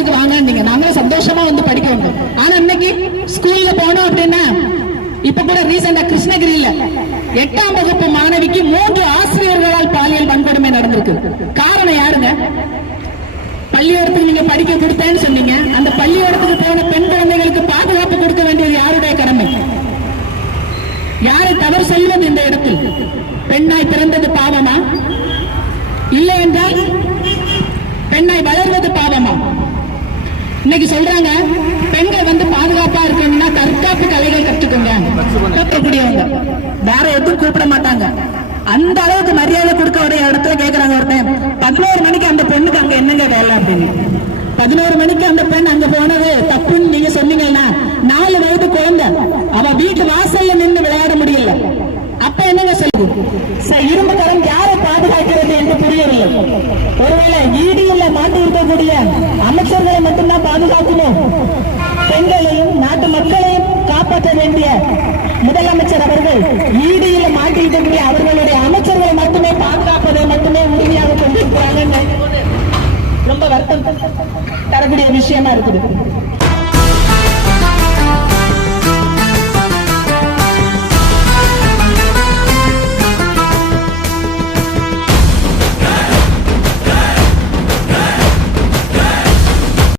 ஹாஸ்டலுக்கு வாங்க, நாங்களும் சந்தோஷமா வந்து படிக்க வந்தோம். ஆனா இன்னைக்கு ஸ்கூல்ல போனோம் அப்படின்னா, இப்ப கூட ரீசெண்டா கிருஷ்ணகிரியில 8ஆம் வகுப்பு மாணவிக்கு 3 ஆசிரியர்களால் பாலியல் வன்கொடுமை நடந்திருக்கு. காரணம் யாருங்க? பள்ளியோடத்துக்கு நீங்க படிக்க கொடுத்தேன்னு சொன்னீங்க. அந்த பள்ளியோடத்துக்கு போன பெண் குழந்தைகளுக்கு பாதுகாப்பு கொடுக்க வேண்டியது யாருடைய கடமை? யாரை தவறு செய்வது இந்த இடத்தில்? பெண்ணாய் பிறந்தது பாவமா? இல்லை என்றால் பெண்ணாய் வளர்வது பாவமா? இன்னைக்கு சொல்றாங்க பெண்கள் வந்து பாதுகாப்பா இருக்கணும்னா தற்காப்பு கலைகள் கற்றுக்கோங்க. கூப்பிடக்கூடியவங்க வேற எதுவும் கூப்பிட மாட்டாங்க. அந்த அளவுக்கு மரியாதை கொடுக்க ஒரு இடத்துல கேட்கறாங்க. ஒருத்தன் 11 மணிக்கு அந்த பெண்ணுக்கு அங்க என்னங்க வேலை அப்படின்னு. 11 மணிக்கு அந்த பெண் அங்க போனது தப்புன்னு நீங்க சொன்னீங்கன்னா, 4 வயது குழந்தை அவ வீட்டு வாசல்ல நின்று விளையாட முடியல. அப்ப என்னங்க சொல்லுது? இரும்பு கரம் யாரை பாதுகாக்கிறது என்று புரியவில்லை. ஒருவேளை ஈடியில் மாட்டி இருக்கக்கூடிய அமைச்சர்களை மட்டும்தான் பாதுகாக்கணும். பெண்களையும் நாட்டு மக்களையும் காப்பாற்ற வேண்டிய முதலமைச்சர் அவர்கள் ஈடியில் மாட்டி இருக்கக்கூடிய அவர்களுடைய அமைச்சர்களை மட்டுமே பாதுகாப்பதை மட்டுமே உறுதியாக கொண்டிருக்கிறாங்க. ரொம்ப வருத்தம் தரக்கூடிய விஷயமா இருக்குது.